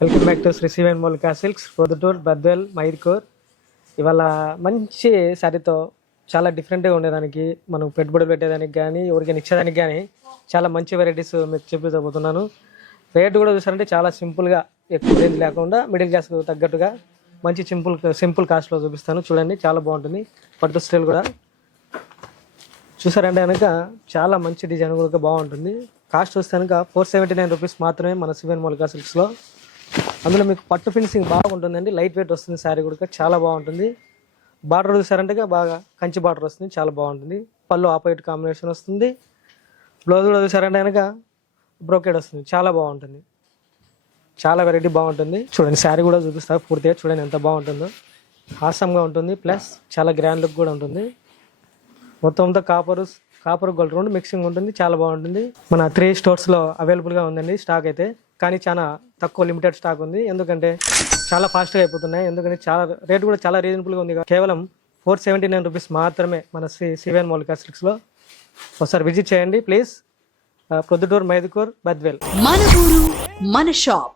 Welcome back to Shri సివెన్ మౌలిక silks Proddatur Badvel మైర్కోర్. ఇవాళ మంచి శారీతో చాలా డిఫరెంట్గా ఉండేదానికి మనం పెట్టుబడులు పెట్టేదానికి కానీ ఎవరికైనా ఇచ్చేదానికి కానీ చాలా మంచి వెరైటీస్ మీకు చూపించబోతున్నాను. రేటు కూడా చూసారంటే చాలా సింపుల్గా, ఎక్కువ రేంజ్ లేకుండా మిడిల్ క్లాస్కు తగ్గట్టుగా మంచి సింపుల్ కాస్ట్లో చూపిస్తాను. చూడండి, చాలా బాగుంటుంది. పట్టు స్టైల్ కూడా చూసారంటే కనుక చాలా మంచి డిజైన్ కూడా బాగుంటుంది. కాస్ట్ వస్తే కనుక 479 రూపీస్ మాత్రమే మన సివెన్ మౌలిక సిల్క్స్లో. అందులో మీకు పట్టు ఫినిషింగ్ బాగుంటుందండి, లైట్ వెయిట్ వస్తుంది. శారీ కూడా చాలా బాగుంటుంది. బార్డర్ చూసారంటే బాగా కంచి బార్డర్ వస్తుంది, చాలా బాగుంటుంది. పళ్ళు ఆపోజిట్ కాంబినేషన్ వస్తుంది. బ్లౌజ్ కూడా చూసారంటే కనుక బ్రోకెడ్ వస్తుంది, చాలా బాగుంటుంది. చాలా వెరైటీ బాగుంటుంది. చూడండి, శారీ కూడా చూపిస్తా పూర్తిగా. చూడండి ఎంత బాగుంటుందో, హాసంగా ఉంటుంది. ప్లస్ చాలా గ్రాండ్ లుక్ కూడా ఉంటుంది. మొత్తం అంతా కాపర్ గోల్డ్ రెండు మిక్సింగ్ ఉంటుంది, చాలా బాగుంటుంది. మన 3 స్టోర్స్లో అవైలబుల్గా ఉందండి స్టాక్ అయితే. కానీ చాలా తక్కువ లిమిటెడ్ స్టాక్ ఉంది, ఎందుకంటే చాలా ఫాస్ట్గా అయిపోతున్నాయి. ఎందుకంటే చాలా రేట్ కూడా చాలా రీజనబుల్గా ఉంది. కేవలం 479 రూపీస్ మాత్రమే మన సివెన్ మౌలిక సిల్క్స్లో. ఒకసారి విజిట్ చేయండి ప్లీజ్. ప్రొద్దుటూర్ మైదుకూర్ బద్వేల్. మన ఊరు మన షాప్.